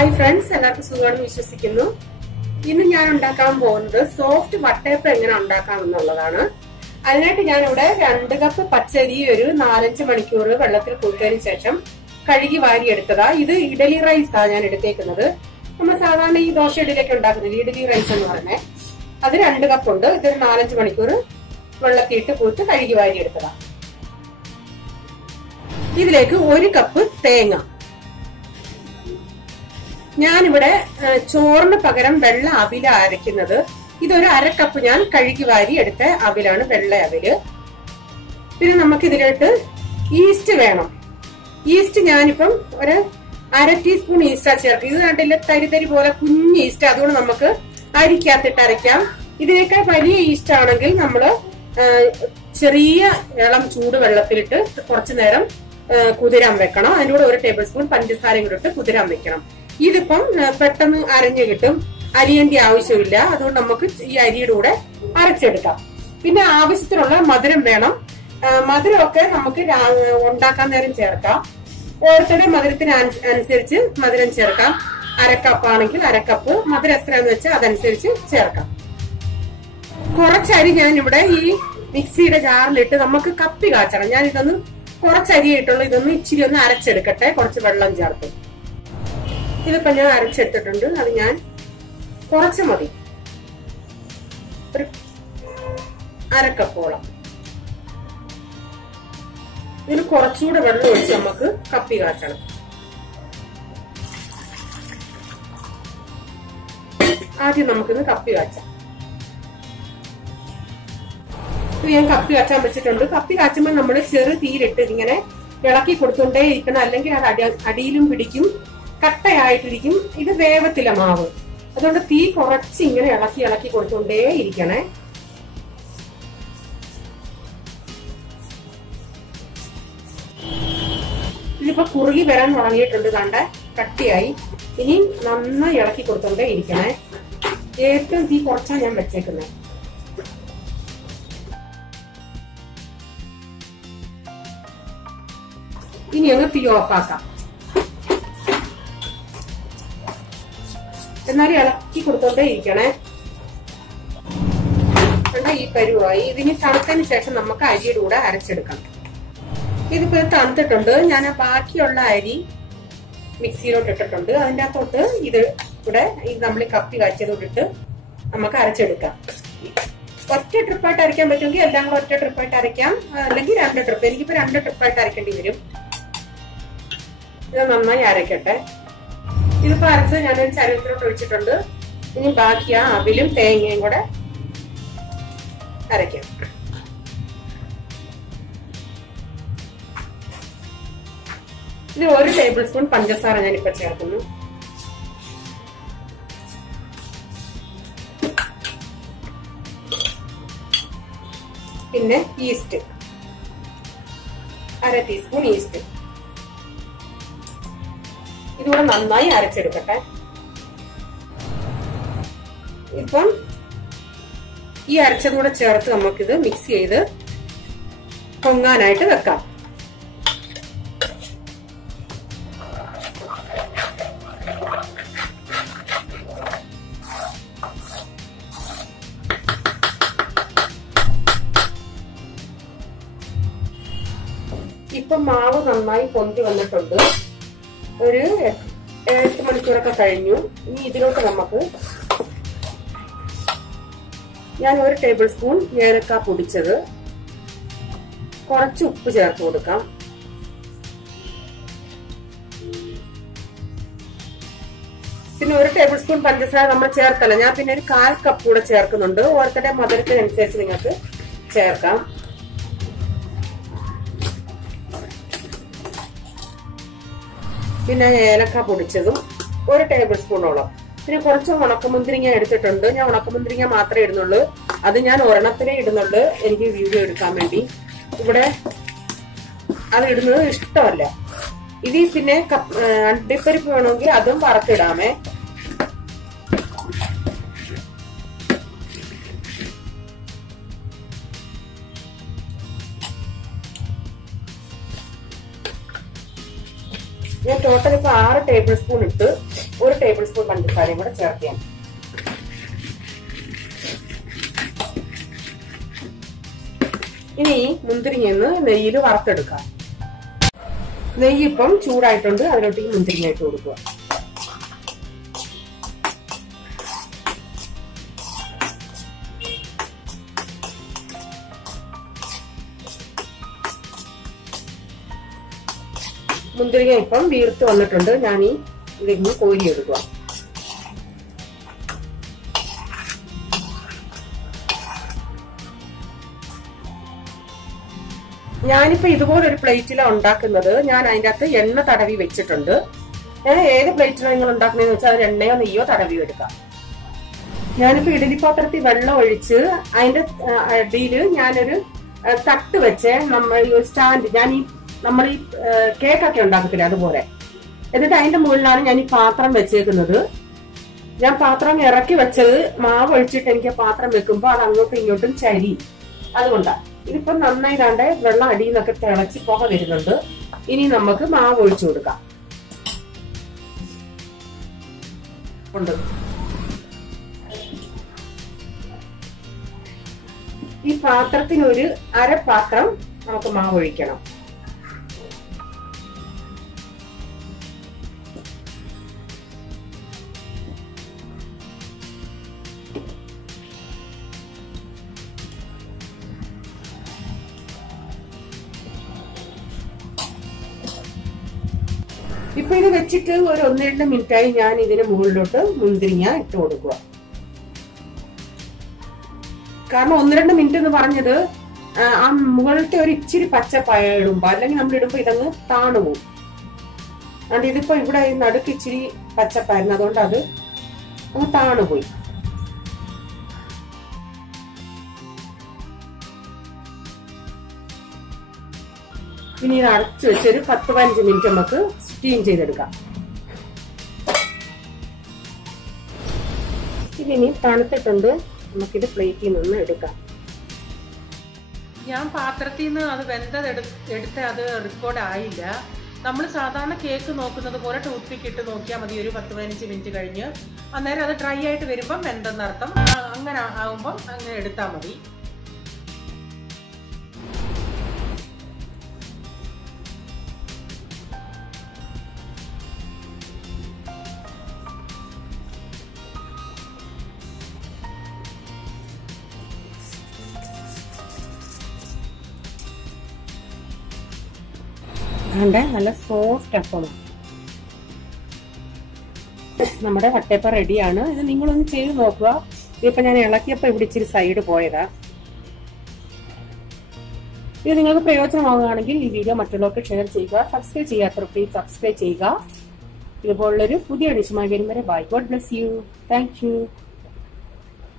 Hi friends, എല്ലാവർക്കും സുഖമാണെന്ന് വിശ്വസിക്കുന്നു. ഇന്ന് ഞാൻ ഉണ്ടാക്കാൻ പോകുന്നത് സോഫ്റ്റ് വട്ടയപ്പം എങ്ങനെ ഉണ്ടാക്കാമെന്നുള്ളതാണ്. അതിനായിട്ട് ഞാനിവിടെ 2 കപ്പ് പച്ചരി ഒരു 4-5 മണിക്കൂർ വെള്ളത്തിൽ കുതിർത്തതിന് ശേഷം കഴുകി വാരിയെടുത്തതാ. ഇത് ഇഡലി റൈസാ ഞാൻ എടുത്തേക്കുന്നത്. നമ്മൾ സാധാരണ ഈ ദോശ ഇഡലിയൊക്കെ ഉണ്ടാക്കുന്നത് ഇഡലി റൈസ് എന്ന് പറഞ്ഞേ. അത് 2 കപ്പ് ഉണ്ട്. ഇതൊരു 4-5 മണിക്കൂർ വെള്ളത്തിയിട്ട് കുതിർത്ത് കഴുകി വാരിയെടുത്തതാ. ഇതിലേക്ക് 1 കപ്പ് തേങ്ങ. ഞാനിവിടെ ചോറിന് പകരം വെള്ള അവില അരയ്ക്കുന്നത്. ഇതൊരു 1/2 കപ്പ് ഞാൻ കഴുകി വാരി എടുത്ത അവിലാണ്, വെള്ള അവില്. പിന്നെ നമുക്ക് ഇതിലോട്ട് ഈസ്റ്റ് വേണം. ഈസ്റ്റ് ഞാനിപ്പം ഒരു 1/2 ടീസ്പൂൺ ഈസ്റ്റാ ചേർക്കും. ഇത് കണ്ടില്ല, തരി പോലെ കുഞ്ഞ് ഈസ്റ്റ്. അതുകൊണ്ട് നമുക്ക് അരിക്കകത്തിട്ട് അരയ്ക്കാം. ഇതിനേക്കാൾ വലിയ ഈസ്റ്റ് ആണെങ്കിൽ നമ്മള് ചെറിയ ഇളം ചൂട് വെള്ളത്തിലിട്ട് കുറച്ചു നേരം കുതിരാൻ വെക്കണം. അതിൻ്റെ കൂടെ 1 ടേബിൾ സ്പൂൺ പഞ്ചസാരയും കൂടെ ഇട്ട് കുതിരാൻ വെക്കണം. ഇതിപ്പം പെട്ടെന്ന് അരഞ്ഞു കിട്ടും, അരിയേണ്ട ആവശ്യമില്ല. അതുകൊണ്ട് നമുക്ക് ഈ അരിയുടെ കൂടെ അരച്ചെടുക്കാം. പിന്നെ ആവശ്യത്തിനുള്ള മധുരം വേണം. മധുരമൊക്കെ നമുക്ക് ഉണ്ടാക്കാൻ നേരം ചേർക്കാം. ഓരോരുത്തരുടെ മധുരത്തിന് അനുസരിച്ച് മധുരം ചേർക്കാം. 1/2 കപ്പ് ആണെങ്കിൽ 1/2 കപ്പ്, മധുരം എത്രയാന്ന് വെച്ചാൽ അതനുസരിച്ച് ചേർക്കാം. കുറച്ചരി ഞാൻ ഇവിടെ ഈ മിക്സിയുടെ ജാറിലിട്ട് നമുക്ക് കപ്പി കാച്ചണം. ഞാൻ ഇതൊന്ന് കുറച്ചരിയായിട്ടുള്ളൂ. ഇതൊന്ന് ഇച്ചിരി ഒന്ന് അരച്ചെടുക്കട്ടെ, കുറച്ച് വെള്ളം ചേർത്ത്. ഇതിപ്പോ ഞാൻ അരച്ചെടുത്തിട്ടുണ്ട്. അത് ഞാൻ കുറച്ച് മതി, ഒരു 1/2 കപ്പോളം. ഇതിന് കുറച്ചുകൂടെ വെള്ളം ഒഴിച്ച് നമുക്ക് കപ്പി കാച്ചണം. ആദ്യം നമുക്കിന്ന് കപ്പി കാച്ചാം. ഇത് ഞാൻ കപ്പി കാച്ചാൻ വെച്ചിട്ടുണ്ട്. കപ്പി കാച്ചുമ്പോൾ നമ്മൾ ചെറു തീരിട്ട് ഇങ്ങനെ ഇളക്കി കൊടുത്തോണ്ടേ ഇരിക്കണം, അല്ലെങ്കിൽ അത് അടിയിലും പിടിക്കും, കട്ടയായിട്ടിരിക്കും. ഇത് വേവത്തില്ല മാവ്. അതുകൊണ്ട് തീ കുറച്ച് ഇങ്ങനെ ഇളക്കി കൊടുത്തോണ്ടേ ഇരിക്കണേ. ഇതിപ്പോ കുറുകി വരാൻ തുടങ്ങിയിട്ടുണ്ട്. കണ്ട കട്ടിയായി. ഇനി നന്നായി ഇളക്കി കൊടുത്തോണ്ടേ ഇരിക്കണേ. ഏറ്റവും തീ കുറച്ചാ ഞാൻ വെച്ചേക്കുന്നത്. ഇനി അങ്ങ് തീ ഓഫാക്കാം. എന്നാലും ഇളക്കി കൊടുത്തോണ്ടേ ഇരിക്കണേ. കണ്ടാ ഈ പരുവായി. ഇതിന് തണുത്തതിന് ശേഷം നമുക്ക് അരിയുടെ കൂടെ അരച്ചെടുക്കാം. ഇതിപ്പോ തണുത്തിട്ടുണ്ട്. ഞാൻ ബാക്കിയുള്ള അരി മിക്സിയിലോട്ട് ഇട്ടിട്ടുണ്ട്. അതിൻ്റെ അകത്തോട്ട് ഇത് ഇവിടെ നമ്മൾ കപ്പി കാച്ചതോട്ടിട്ട് നമുക്ക് അരച്ചെടുക്കാം. ഒറ്റ ട്രിപ്പായിട്ട് അരയ്ക്കാൻ പറ്റുമെങ്കിൽ എല്ലാം കൂടെ ഒറ്റ ട്രിപ്പായിട്ട് അരയ്ക്കാം, അല്ലെങ്കിൽ 2 ട്രിപ്പ്. എനിക്കിപ്പോ 2 ട്രിപ്പായിട്ട് അരയ്ക്കേണ്ടി വരും. ഇത് നന്നായി അരയ്ക്കട്ടെ. ഇതിപ്പോ അരച്ച് ഞാനൊരു ചരുവത്തിലോട്ട് ഒഴിച്ചിട്ടുണ്ട്. ഇനി ബാക്കി ആ അവിലും തേങ്ങയും കൂടെ അരയ്ക്കാം. ഇത് 1 ടേബിൾ സ്പൂൺ പഞ്ചസാര ഞാനിപ്പോ ചേർക്കുന്നു. പിന്നെ ഈസ്റ്റ് 1/2 ടീസ്പൂൺ ഈസ്റ്റ്. ഇതുകൂടെ നന്നായി അരച്ചെടുക്കട്ടെ. ഇപ്പം ഈ അരച്ചതുകൂടെ ചേർത്ത് നമുക്കിത് മിക്സ് ചെയ്ത് പൊങ്ങാനായിട്ട് വെക്കാം. ഇപ്പൊ മാവ് നന്നായി പൊന്തി വന്നിട്ടുണ്ട്. ഒരു 8 മണിക്കൂറൊക്കെ കഴിഞ്ഞു. ഇനി ഇതിലോട്ട് നമുക്ക് ഞാൻ 1 ടേബിൾ സ്പൂൺ ഏലക്ക പൊടിച്ചത്, കുറച്ച് ഉപ്പ് ചേർത്ത് കൊടുക്കാം. പിന്നെ 1 ടേബിൾ സ്പൂൺ പഞ്ചസാര നമ്മൾ ചേർത്തല്ല, ഞാൻ പിന്നെ ഒരു 1/4 കപ്പ് കൂടെ ചേർക്കുന്നുണ്ട്. ഓരോരുത്തരുടെ മധുരത്തിനനുസരിച്ച് നിങ്ങൾക്ക് ചേർക്കാം. പിന്നെ ഏലക്ക പൊടിച്ചതും 1 ടേബിൾ സ്പൂണോളം. പിന്നെ കുറച്ച് ഉണക്കമുന്തിരിങ്ങ എടുത്തിട്ടുണ്ട്. ഞാൻ ഉണക്കമുന്തിരിങ്ങ മാത്രമേ ഇടുന്നുള്ളൂ. അത് ഞാൻ ഒരെണ്ണത്തിനേ ഇടുന്നുള്ളൂ, എനിക്ക് വീഡിയോ എടുക്കാൻ വേണ്ടി. ഇവിടെ അത് ഇടുന്നത് ഇഷ്ടമല്ല. ഇതിൽ പിന്നെ അണ്ടിപ്പരിപ്പ് വേണമെങ്കിൽ അതും വറുത്തിടാമേ. ഞാൻ ടോട്ടൽ ഇപ്പൊ 6 ടേബിൾ സ്പൂൺ ഇട്ട് 1 ടേബിൾ സ്പൂൺ പഞ്ചസാരയും കൂടെ ചേർക്കാം. ഇനി മുന്തിരിങ്ങ നെയ്യിൽ വറുത്തെടുക്കാം. നെയ്യ് ഇപ്പം ചൂടായിട്ടുണ്ട്. അതിലോട്ട് ഈ മുന്തിരിങ്ങ ഇട്ട് കൊടുക്കുക. മുന്തിരിങ്ങ ഇപ്പം വീർത്ത് വന്നിട്ടുണ്ട്. ഞാൻ ഈ ഇതിന് കോരിയെടുക്കുക. ഞാനിപ്പോ ഇതുപോലൊരു പ്ലേറ്റിലാണ് ഉണ്ടാക്കുന്നത്. ഞാൻ അതിൻ്റെ അകത്ത് എണ്ണ തടവി വെച്ചിട്ടുണ്ട്. ഏത് പ്ലേറ്റിലാണ് നിങ്ങൾ ഉണ്ടാക്കുന്നതെന്ന് വെച്ചാൽ അതിൽ എണ്ണയോ നെയ്യോ തടവി എടുക്കാം. ഞാനിപ്പോ ഇഡലി പാത്രത്തിൽ വെള്ളം ഒഴിച്ച് അതിന്റെ അടിയില് ഞാനൊരു തട്ട് വെച്ച് സ്റ്റാൻഡ്, നമ്മൾ ഈ കേക്കൊക്കെ ഉണ്ടാക്കത്തില്ല അതുപോലെ. എന്നിട്ട് അതിന്റെ മുകളിലാണ് ഞാൻ ഈ പാത്രം വെച്ചേക്കുന്നത്. ഞാൻ പാത്രം ഇറക്കി വെച്ചത് മാവ് ഒഴിച്ചിട്ട് എനിക്ക് പാത്രം വെക്കുമ്പോ അത് അങ്ങോട്ടും ഇങ്ങോട്ടും ചരി. അതുകൊണ്ടാണ്. ഇതിപ്പോ നന്നായി കണ്ട് വെള്ളം അടിയിൽ നിന്നൊക്കെ തിളച്ച് പുക വരുന്നുണ്ട്. ഇനി നമുക്ക് മാവ് ഒഴിച്ചു കൊടുക്കാം. ഈ പാത്രത്തിനൊരു അരപ്പാത്രം നമുക്ക് മാവ് ഒഴിക്കണം. ഇപ്പൊ ഇത് വെച്ചിട്ട് ഒരു 1-2 മിനിറ്റായി ഞാൻ ഇതിന് മുകളിലോട്ട് മുന്തിരിങ്ങ ഇട്ട് കൊടുക്കുക. കാരണം 1-2 മിനിറ്റ് എന്ന് പറഞ്ഞത് ആ മുകളിലത്തെ ഒരു ഇച്ചിരി പച്ചപ്പായ ഇടുമ്പോ, അല്ലെങ്കിൽ നമ്മൾ ഇടുമ്പോ ഇതങ്ങ് താണു പോകും. അതുകൊണ്ട് ഇതിപ്പോ ഇവിടെ നടുക്ക് ഇച്ചിരി പച്ചപ്പായിരുന്നു, അതുകൊണ്ട് അത് അങ്ങ് താണുപോയി. ഇനി ഇത് അടച്ചു വെച്ചൊരു 10-15 മിനിറ്റ് നമുക്ക് സ്റ്റീം ചെയ്തെടുക്കാം. ഇതിനി തണുത്തിട്ടുണ്ട്. നമുക്കിത് പ്ലേറ്റിൽ നിന്ന് എടുക്കാം. ഞാൻ പാത്രത്തിൽ നിന്ന് അത് വെന്തത് എടുത്ത് അത് റെക്കോർഡ് ആയില്ല. നമ്മൾ സാധാരണ കേക്ക് നോക്കുന്നത് പോലെ ടൂത്ത് പിക്ക് ഇട്ട് നോക്കിയാൽ മതി. ഒരു 10-15 മിനിറ്റ് കഴിഞ്ഞ് അന്നേരം അത് ഡ്രൈ ആയിട്ട് വരുമ്പം വെന്തെന്നർത്ഥം. അങ്ങനെ ആകുമ്പം അങ്ങനെ എടുത്താൽ മതി. നല്ല സോഫ്റ്റ് അപ്പമാണ്. നമ്മുടെ വട്ടയപ്പം റെഡിയാണ്. ഇത് നിങ്ങളൊന്ന് ചെയ്ത് നോക്കുക. ഇതിപ്പോ ഞാൻ ഇളക്കിയപ്പോ ഇവിടെ ഇച്ചിരി സൈഡ് പോയതാ. ഇത് നിങ്ങൾക്ക് പ്രയോജനമാകുകയാണെങ്കിൽ ഈ വീഡിയോ മറ്റുള്ളവർക്ക് ഷെയർ ചെയ്യുക. സബ്സ്ക്രൈബ് ചെയ്യാത്തവർ പ്ലീസ് സബ്സ്ക്രൈബ് ചെയ്യുക. ഇതുപോലുള്ളൊരു പുതിയ ഡിഷുമായി വരും വരെ bye. God bless you. Thank U.